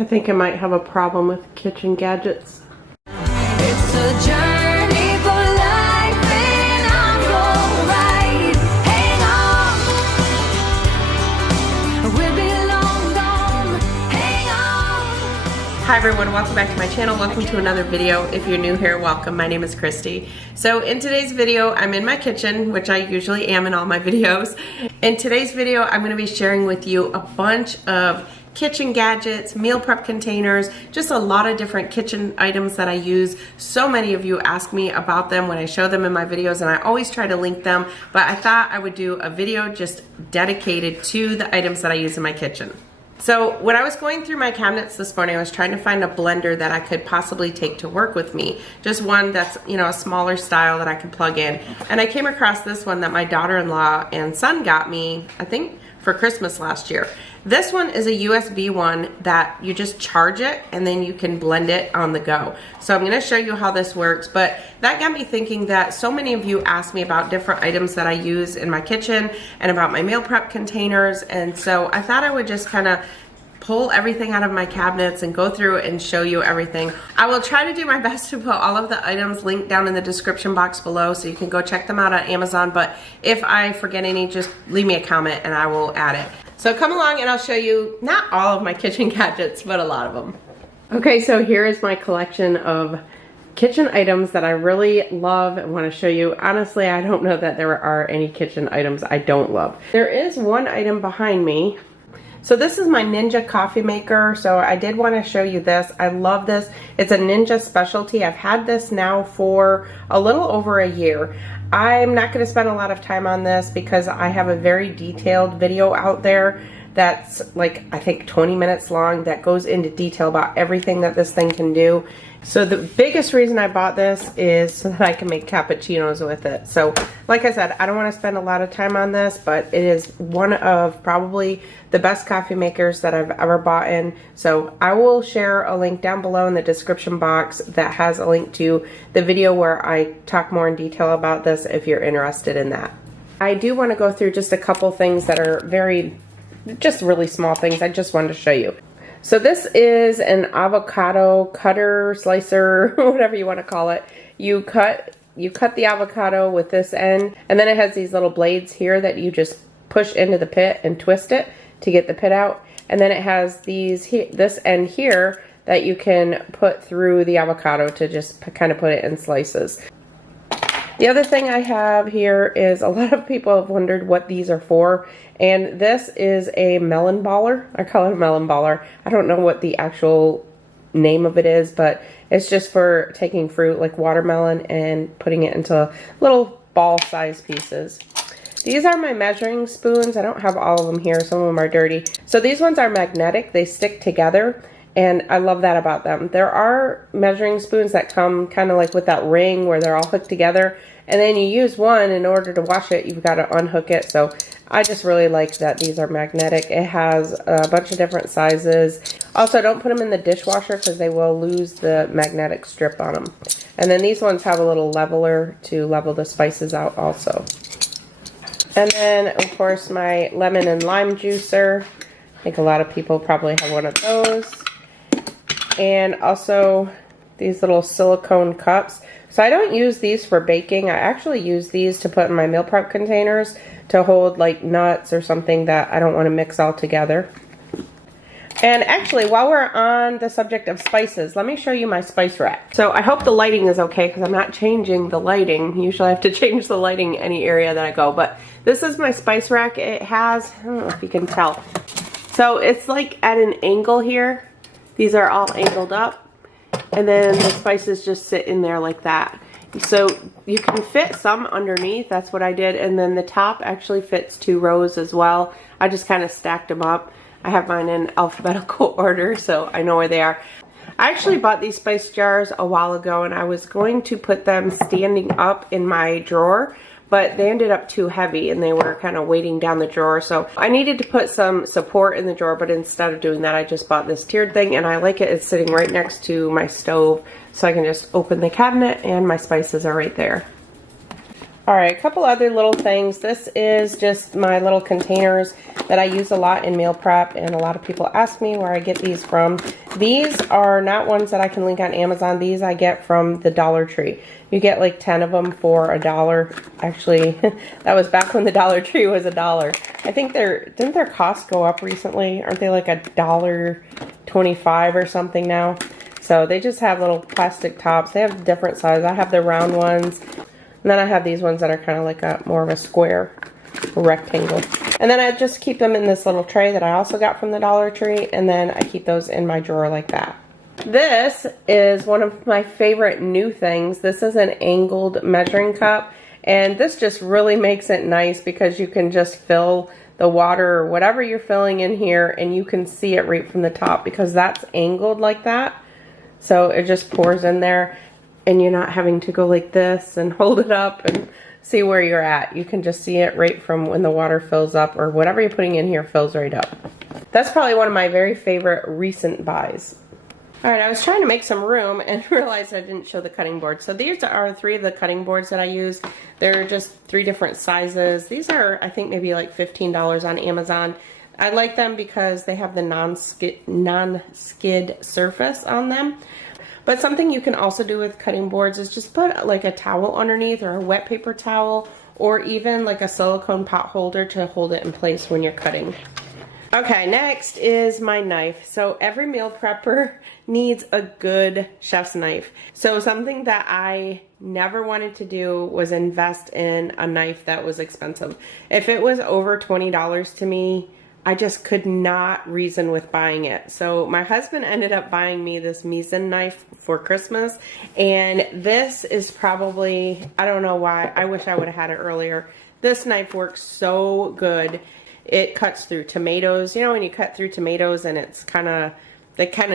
I think I might have a problem with kitchen gadgets. It's a journey for life and I'm alright. Hang on. We'll be long gone. Hang on. Hi everyone, welcome back to my channel. Welcome to another video. If you're new here, welcome. My name is Kristi. So in today's video, I'm in my kitchen, which I usually am in all my videos. In today's video, I'm going to be sharing with you a bunch of kitchen gadgets, meal prep containers, just a lot of different kitchen items that I use. So many of you ask me about them when I show them in my videos, and I always try to link them, but I thought I would do a video just dedicated to the items that I use in my kitchen. So when I was going through my cabinets this morning, I was trying to find a blender that I could possibly take to work with me. Just one that's, you know, a smaller style that I could plug in. And I came across this one that my daughter-in-law and son got me, I think, for Christmas last year. This one is a USB one that you just charge it and then you can blend it on the go. So I'm going to show you how this works, but that got me thinking that so many of you ask me about different items that I use in my kitchen and about my meal prep containers, and so I thought I would just kind of pull everything out of my cabinets and go through and show you everything. I will try to do my best to put all of the items linked down in the description box below so you can go check them out on Amazon, but if I forget any, just leave me a comment and I will add it. So come along and I'll show you not all of my kitchen gadgets, but a lot of them. Okay, so here is my collection of kitchen items that I really love and want to show you. Honestly, I don't know that there are any kitchen items I don't love. There is one item behind me. So this is my Ninja coffee maker. So I did want to show you this. I love this. It's a Ninja specialty. I've had this now for a little over a year. I'm not going to spend a lot of time on this because I have a very detailed video out there that's like, I think 20 minutes long, that goes into detail about everything that this thing can do. So the biggest reason I bought this is so that I can make cappuccinos with it. So like I said, I don't want to spend a lot of time on this, but it is one of probably the best coffee makers that I've ever bought in. So I will share a link down below in the description box that has a link to the video where I talk more in detail about this if you're interested in that. I do want to go through just a couple things that are just really small things. I just wanted to show you. So this is an avocado cutter, slicer, whatever you want to call it. You cut the avocado with this end, and then it has these little blades here that you just push into the pit and twist it to get the pit out. And then it has this end here that you can put through the avocado to just kind of put it in slices. The other thing I have here is a lot of people have wondered what these are for, and this is a melon baller. I call it a melon baller. I don't know what the actual name of it is, but it's just for taking fruit like watermelon and putting it into little ball-sized pieces. These are my measuring spoons. I don't have all of them here. Some of them are dirty. So these ones are magnetic. They stick together, and I love that about them. There are measuring spoons that come kind of like with that ring where they're all hooked together, and then you use one in order to wash it. You've got to unhook it. So I just really like that these are magnetic. It has a bunch of different sizes. Also, don't put them in the dishwasher because they will lose the magnetic strip on them. And then these ones have a little leveler to level the spices out also. And then, of course, my lemon and lime juicer. I think a lot of people probably have one of those. And also these little silicone cups. So I don't use these for baking. I actually use these to put in my meal prep containers to hold like nuts or something that I don't want to mix all together. And actually, while we're on the subject of spices, let me show you my spice rack. So I hope the lighting is okay because I'm not changing the lighting. Usually I have to change the lighting any area that I go, but this is my spice rack. It has, I don't know if you can tell. So it's like at an angle here. These are all angled up, and then the spices just sit in there like that. So you can fit some underneath, that's what I did, and then the top actually fits 2 rows as well. I just kind of stacked them up. I have mine in alphabetical order, so I know where they are. I actually bought these spice jars a while ago, and I was going to put them standing up in my drawer, but they ended up too heavy and they were kind of weighting down the drawer. So I needed to put some support in the drawer, but instead of doing that, I just bought this tiered thing, and I like it. It's sitting right next to my stove, so I can just open the cabinet and my spices are right there. All right, a couple other little things. This is just my little containers that I use a lot in meal prep, and a lot of people ask me where I get these from. These are not ones that I can link on Amazon. These I get from the Dollar Tree. You get like 10 of them for $1. Actually, that was back when the Dollar Tree was $1. I think didn't their costs go up recently? Aren't they like $1.25 or something now? So they just have little plastic tops. They have different sizes. I have the round ones. And then I have these ones that are kind of like more of a square, rectangle. And then I just keep them in this little tray that I also got from the Dollar Tree. And then I keep those in my drawer like that. This is one of my favorite new things. This is an angled measuring cup. And this just really makes it nice because you can just fill the water or whatever you're filling in here. And you can see it right from the top because that's angled like that. So it just pours in there. And you're not having to go like this and hold it up and see where you're at. You can just see it right from when the water fills up, or whatever you're putting in here fills right up. That's probably one of my very favorite recent buys. All right, I was trying to make some room and realized I didn't show the cutting board. So these are 3 of the cutting boards that I use. They're just 3 different sizes. These are, I think, maybe like $15 on Amazon. I like them because they have the non-skid surface on them. But something you can also do with cutting boards is just put like a towel underneath, or a wet paper towel, or even like a silicone pot holder to hold it in place when you're cutting. Okay, next is my knife. So every meal prepper needs a good chef's knife. So something that I never wanted to do was invest in a knife that was expensive. If it was over $20 to me, I just could not reason with buying it. So my husband ended up buying me this Misen knife for Christmas. And this is probably, I don't know why, I wish I would have had it earlier. This knife works so good. It cuts through tomatoes. You know when you cut through tomatoes and it kind of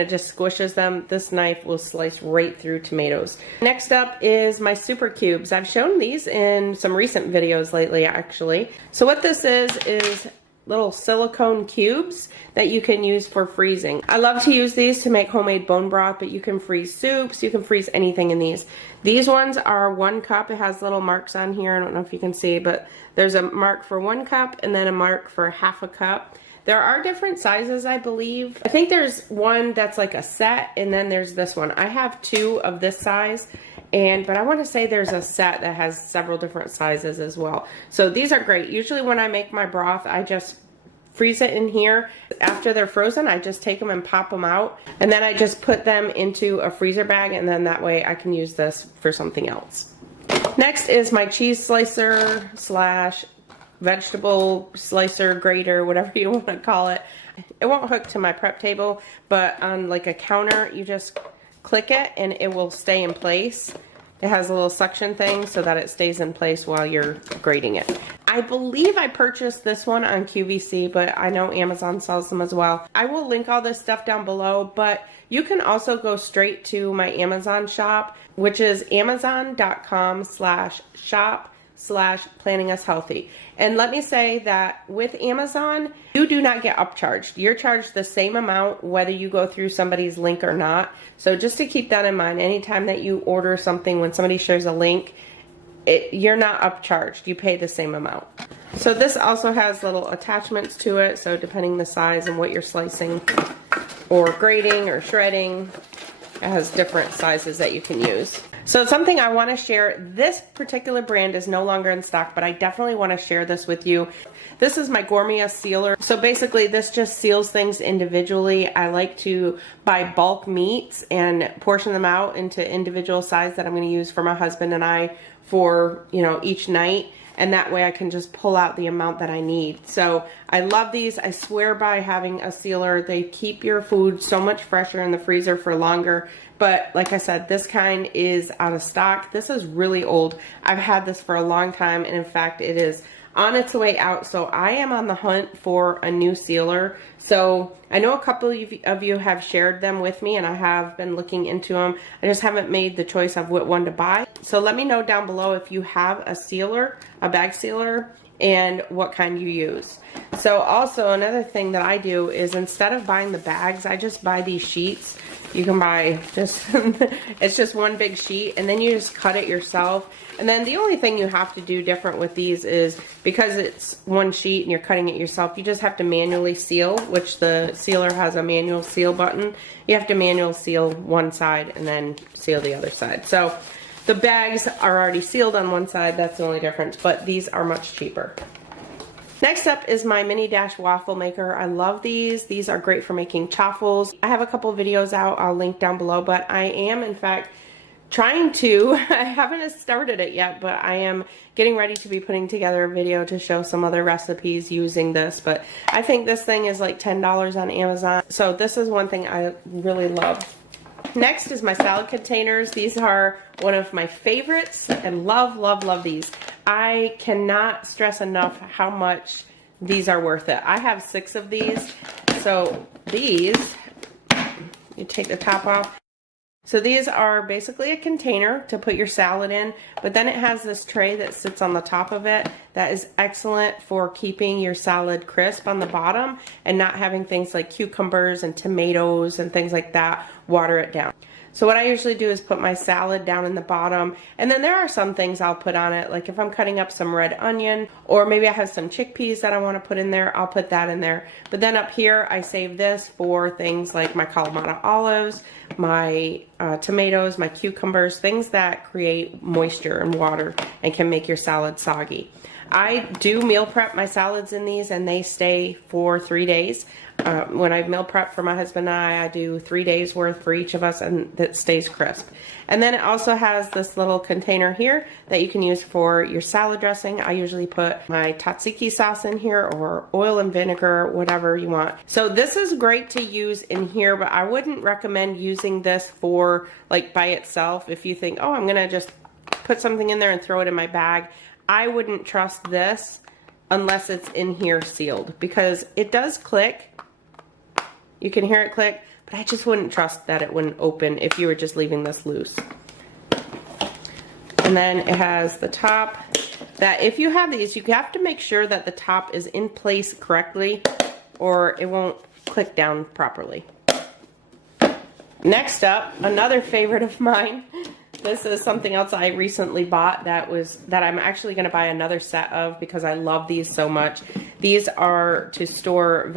just squishes them? This knife will slice right through tomatoes. Next up is my super cubes. I've shown these in some recent videos lately, actually. So what this is little silicone cubes that you can use for freezing. I love to use these to make homemade bone broth, but you can freeze soups, you can freeze anything in these. These ones are 1 cup. It has little marks on here. I don't know if you can see, but there's a mark for 1 cup and then a mark for half a cup. There are different sizes, I believe. I think there's one that's like a set, and then there's this one. I have 2 of this size, but I want to say there's a set that has several different sizes as well. So these are great. Usually when I make my broth, I just freeze it in here. After they're frozen, I just take them and pop them out, and then I just put them into a freezer bag, and then that way I can use this for something else. Next is my cheese slicer slash vegetable slicer, grater, whatever you want to call it. It won't hook to my prep table, but on like a counter, you just click it and it will stay in place. It has a little suction thing so that it stays in place while you're grating it. I believe I purchased this one on QVC, but I know Amazon sells them as well. I will link all this stuff down below, but you can also go straight to my Amazon shop, which is amazon.com/shop/planningushealthy. And let me say that with Amazon, you do not get upcharged. You're charged the same amount whether you go through somebody's link or not. So just to keep that in mind, anytime that you order something, when somebody shares a link, you're not upcharged. You pay the same amount. So this also has little attachments to it. So depending the size and what you're slicing or grating or shredding, it has different sizes that you can use. So something I want to share, this particular brand is no longer in stock, but I definitely want to share this with you. This is my Gourmet sealer. So basically this just seals things individually. I like to buy bulk meats and portion them out into individual size that I'm going to use for my husband and I for, you know, each night. And that way I can just pull out the amount that I need. So I love these. I swear by having a sealer. They keep your food so much fresher in the freezer for longer. But like I said, this kind is out of stock. This is really old. I've had this for a long time, and in fact it is on its way out. So I am on the hunt for a new sealer. So I know a couple of you have shared them with me, and I have been looking into them. I just haven't made the choice of what one to buy. So let me know down below if you have a sealer, a bag sealer, and what kind you use. So also another thing that I do is instead of buying the bags, I just buy these sheets. You can buy just, it's just one big sheet, and then you just cut it yourself. And then the only thing you have to do different with these is because it's one sheet and you're cutting it yourself, you just have to manually seal, which the sealer has a manual seal button. You have to manually seal one side and then seal the other side. So the bags are already sealed on one side, that's the only difference, but these are much cheaper. Next up is my mini dash waffle maker. I love these. These are great for making chaffles. I have a couple videos out, I'll link down below, but I am in fact trying to, I haven't started it yet, but I am getting ready to be putting together a video to show some other recipes using this. But I think this thing is like $10 on Amazon. So this is one thing I really love. Next is my salad containers. These are one of my favorites and love, love, love these. I cannot stress enough how much these are worth it. I have 6 of these. So these, you take the top off. So these are basically a container to put your salad in, but then it has this tray that sits on the top of it that is excellent for keeping your salad crisp on the bottom and not having things like cucumbers and tomatoes and things like that water it down. So what I usually do is put my salad down in the bottom, and then there are some things I'll put on it, like if I'm cutting up some red onion, or maybe I have some chickpeas that I want to put in there, I'll put that in there. But then up here, I save this for things like my Kalamata olives, my tomatoes, my cucumbers, things that create moisture and water and can make your salad soggy. I do meal prep my salads in these, and they stay for 3 days. When I meal prep for my husband and I do 3 days worth for each of us, and that stays crisp. And then it also has this little container here that you can use for your salad dressing. I usually put my tzatziki sauce in here, or oil and vinegar, whatever you want. So this is great to use in here, but I wouldn't recommend using this for like by itself. If you think, oh, I'm gonna just put something in there and throw it in my bag, I wouldn't trust this unless it's in here sealed, because it does click. You can hear it click, but I just wouldn't trust that it wouldn't open if you were just leaving this loose. And then it has the top that if you have these, you have to make sure that the top is in place correctly or it won't click down properly. Next up, another favorite of mine. This is something else I recently bought that I'm actually going to buy another set of because I love these so much. These are to store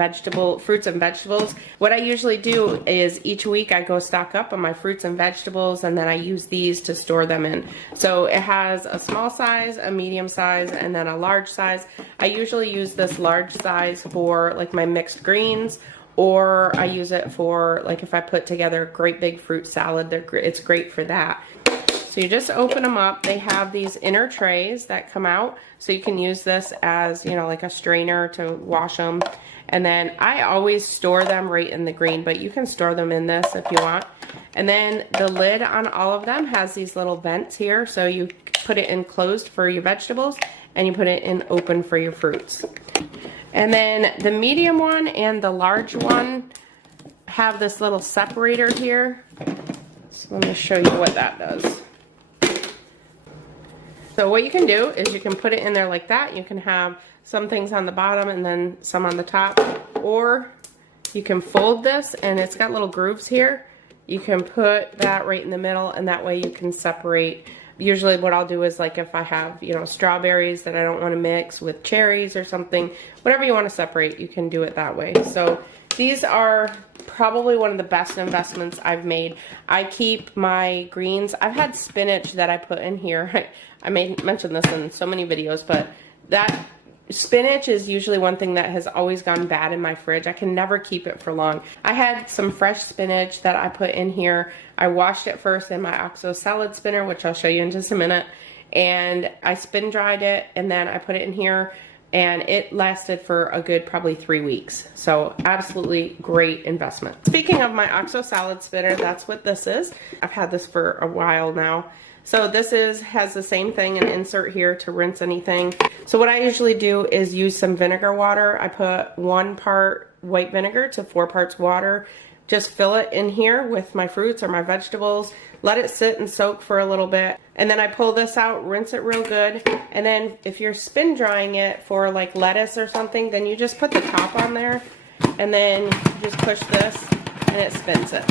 fruits and vegetables. What I usually do is each week I go stock up on my fruits and vegetables, and then I use these to store them in. So it has a small size, a medium size, and then a large size. I usually use this large size for like my mixed greens, or I use it for like if I put together a great big fruit salad, it's great for that. So you just open them up. They have these inner trays that come out, so you can use this as, you know, like a strainer to wash them. And then I always store them right in the green, but you can store them in this if you want. And then the lid on all of them has these little vents here, so you put it in closed for your vegetables and you put it in open for your fruits. And then the medium one and the large one have this little separator here. So let me show you what that does. So what you can do is you can put it in there like that. You can have some things on the bottom and then some on the top, or you can fold this and it's got little grooves here. You can put that right in the middle, and that way you can separate. Usually what I'll do is, like, if I have, you know, strawberries that I don't want to mix with cherries or something, whatever you want to separate, you can do it that way. So these are probably one of the best investments I've made. I keep my greens. I've had spinach that I put in here. I may mention this in so many videos, but that spinach is usually one thing that has always gone bad in my fridge. I can never keep it for long. I had some fresh spinach that I put in here. I washed it first in my OXO salad spinner, which I'll show you in just a minute. And I spin dried it, and then I put it in here, and it lasted for a good probably 3 weeks. So absolutely great investment. Speaking of my OXO salad spinner, that's what this is. I've had this for a while now. So this has the same thing, an insert here to rinse anything. So what I usually do is use some vinegar water. I put 1 part white vinegar to 4 parts water, just fill it in here with my fruits or my vegetables, let it sit and soak for a little bit, and then I pull this out, rinse it real good, and then if you're spin drying it for like lettuce or something, then you just put the top on there, and then you just push this, and it spins it.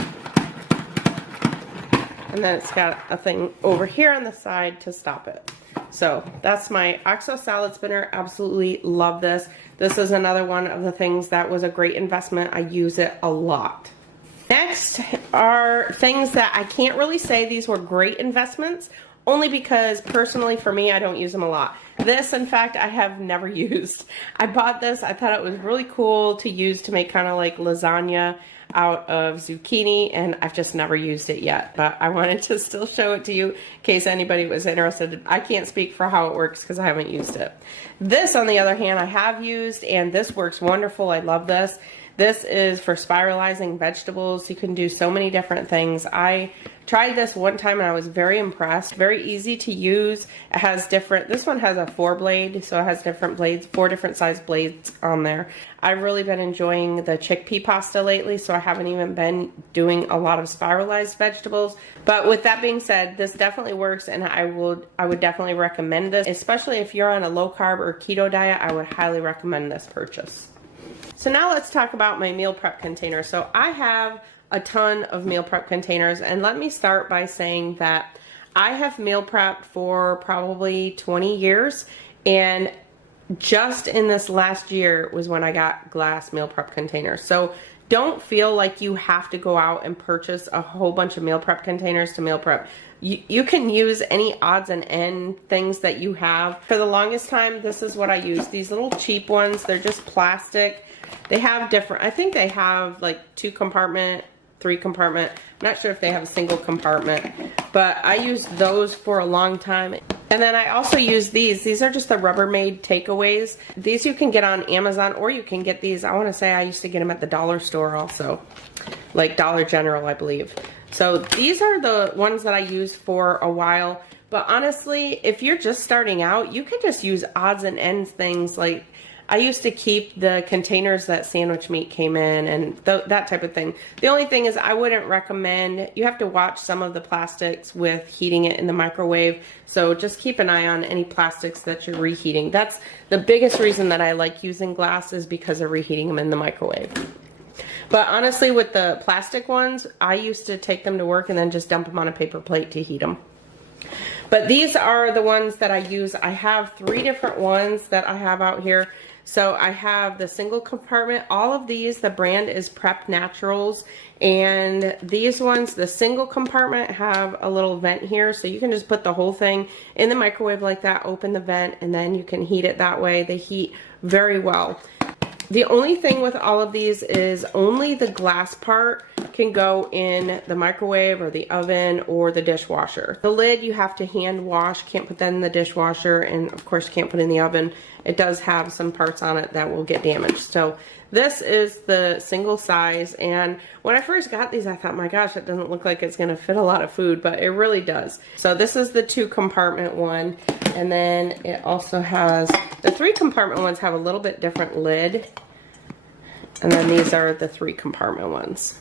And then it's got a thing over here on the side to stop it. So that's my OXO salad spinner. Absolutely love this. This is another one of the things that was a great investment. I use it a lot. Next are things that I can't really say these were great investments, only because personally for me, I don't use them a lot. This, in fact, I have never used. I bought this. I thought it was really cool to use to make kind of like lasagna out of zucchini, and I've just never used it yet, but I wanted to still show it to you in case anybody was interested. I can't speak for how it works because I haven't used it. This, on the other hand, I have used, and this works wonderful. I love this. This is for spiralizing vegetables. You can do so many different things. I tried this one time and I was very impressed. Very easy to use. It has different, this one has a 4-blade, so it has different blades, 4 different size blades on there. I've really been enjoying the chickpea pasta lately, so I haven't even been doing a lot of spiralized vegetables. But with that being said, this definitely works, and I would definitely recommend this, especially if you're on a low carb or keto diet. I would highly recommend this purchase. So now let's talk about my meal prep container. So I have a ton of meal prep containers, and let me start by saying that I have meal prepped for probably 20 years, and just in this last year was when I got glass meal prep containers. So don't feel like you have to go out and purchase a whole bunch of meal prep containers to meal prep. You can use any odds and end things that you have. For the longest time, this is what I use. These little cheap ones, they're just plastic. They have different, I think they have like 2 compartment, 3 compartment. I'm not sure if they have a single compartment, but I used those for a long time. And then I also use these. These are just the Rubbermaid takeaways. These you can get on Amazon, or you can get these, I want to say I used to get them at the dollar store also, like Dollar General, I believe. So these are the ones that I used for a while. But honestly, if you're just starting out, you can just use odds and ends things. Like I used to keep the containers that sandwich meat came in and that type of thing. The only thing is I wouldn't recommend, you have to watch some of the plastics with heating it in the microwave. So just keep an eye on any plastics that you're reheating. That's the biggest reason that I like using glass, is because of reheating them in the microwave. But honestly, with the plastic ones, I used to take them to work and then just dump them on a paper plate to heat them. But these are the ones that I use. I have 3 different ones that I have out here. So I have the single compartment. All of these, the brand is Prep Naturals. And these ones, the single compartment, have a little vent here. So you can just put the whole thing in the microwave like that, open the vent, and then you can heat it that way. They heat very well. The only thing with all of these is only the glass part can go in the microwave or the oven or the dishwasher. The lid you have to hand wash, can't put that in the dishwasher, and of course can't put in the oven. It does have some parts on it that will get damaged. So this is the single size, and when I first got these I thought, my gosh, it doesn't look like it's going to fit a lot of food, but it really does. So this is the 2 compartment one, and then it also has, the 3 compartment ones have a little bit different lid, and then these are the 3 compartment ones.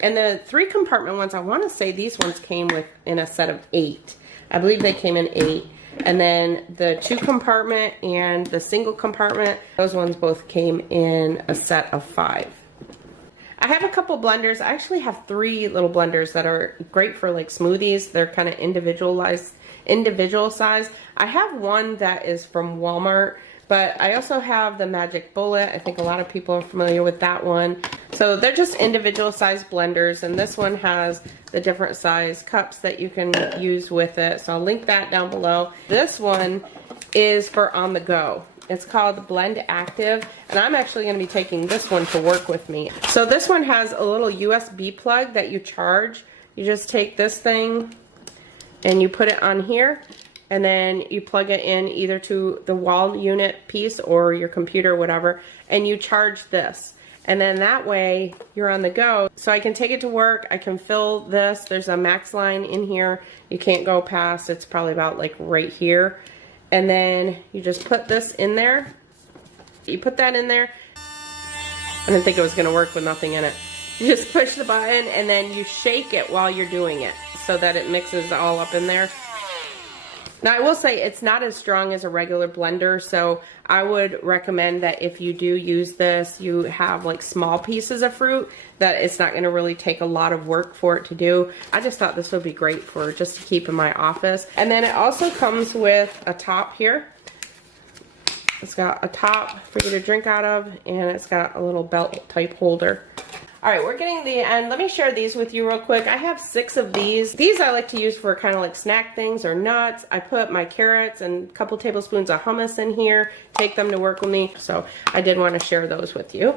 And the 3 compartment ones, I want to say these ones came with in a set of 8. I believe they came in 8. And then the 2 compartment and the single compartment, those ones both came in a set of 5. I have a couple blenders. I actually have 3 little blenders that are great for like smoothies. They're kind of individual size. I have one that is from Walmart, but I also have the Magic Bullet. I think a lot of people are familiar with that one. So they're just individual size blenders, and this one has the different size cups that you can use with it. So I'll link that down below. This one is for on the go. It's called Blend Active, and I'm actually going to be taking this one to work with me. So this one has a little USB plug that you charge. You just take this thing and you put it on here, and then you plug it in either to the wall unit piece or your computer, whatever, and you charge this. And then that way you're on the go. So I can take it to work, I can fill this. There's a max line in here you can't go past. It's probably about like right here. And then you just put this in there. You put that in there. I didn't think it was gonna work with nothing in it. You just push the button and then you shake it while you're doing it so that it mixes all up in there. Now I will say it's not as strong as a regular blender, so I would recommend that if you do use this, you have like small pieces of fruit, that it's not going to really take a lot of work for it to do. I just thought this would be great for just to keep in my office. And then it also comes with a top here. It's got a top for you to drink out of, and it's got a little belt type holder. All right, we're getting the end. Let me share these with you real quick. I have 6 of these. These I like to use for kind of like snack things or nuts. I put my carrots and a couple tablespoons of hummus in here, take them to work with me. So I did want to share those with you.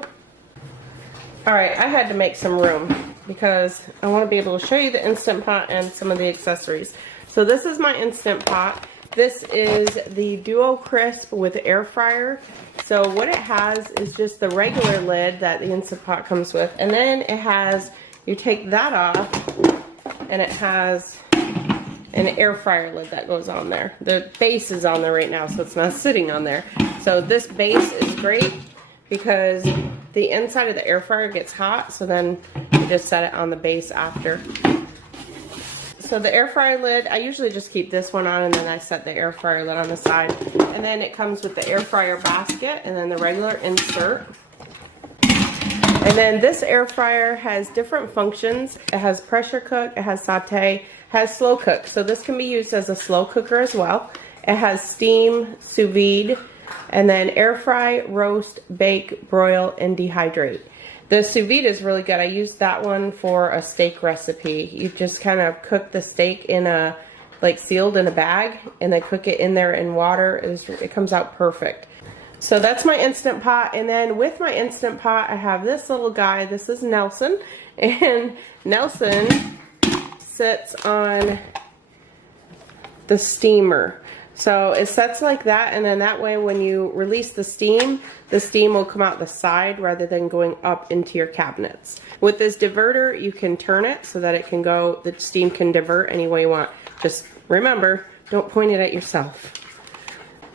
All right, I had to make some room because I want to be able to show you the Instant Pot and some of the accessories. So this is my Instant Pot. This is the Duo Crisp with air fryer. So what it has is just the regular lid that the Instant Pot comes with. And then it has, you take that off, and it has an air fryer lid that goes on there. The base is on there right now, so it's not sitting on there. So this base is great because the inside of the air fryer gets hot, so then you just set it on the base after. So the air fryer lid, I usually just keep this one on and then I set the air fryer lid on the side. And then it comes with the air fryer basket and then the regular insert. And then this air fryer has different functions. It has pressure cook, it has saute, has slow cook. So this can be used as a slow cooker as well. It has steam, sous vide, and then air fry, roast, bake, broil, and dehydrate. The sous vide is really good. I used that one for a steak recipe. You just kind of cook the steak in a, like sealed in a bag, and then cook it in there in water. It comes out perfect. So that's my Instant Pot. And then with my Instant Pot, I have this little guy. This is Nelson. And Nelson sits on the steamer. So it sets like that, and then that way when you release the steam will come out the side rather than going up into your cabinets. With this diverter, you can turn it so that it can go, the steam can divert any way you want. Just remember, don't point it at yourself.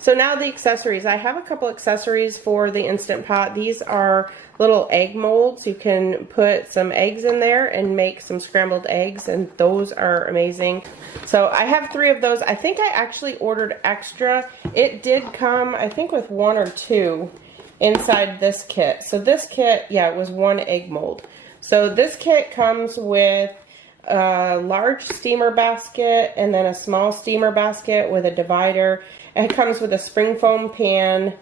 So now the accessories. I have a couple accessories for the Instant Pot. These are little egg molds. You can put some eggs in there and make some scrambled eggs, and those are amazing. So I have 3 of those. I think I actually ordered extra. It did come, I think, with 1 or 2 inside this kit. So this kit, yeah, it was 1 egg mold. So this kit comes with a large steamer basket and then a small steamer basket with a divider. It comes with a spring foam pan,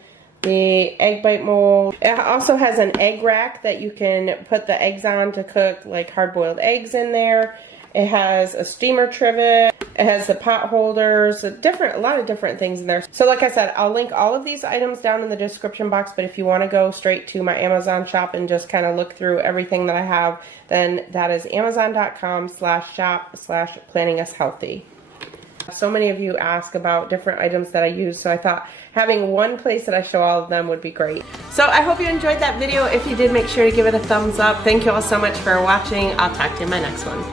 the egg bite mold. It also has an egg rack that you can put the eggs on to cook like hard-boiled eggs in there. It has a steamer trivet. It has the pot holders, a lot of different things in there. So like I said, I'll link all of these items down in the description box, but if you want to go straight to my Amazon shop and just kind of look through everything that I have, then that is amazon.com/shop/planningushealthy. So many of you ask about different items that I use, so I thought having one place that I show all of them would be great. So I hope you enjoyed that video. If you did, make sure to give it a thumbs up. Thank you all so much for watching. I'll talk to you in my next one.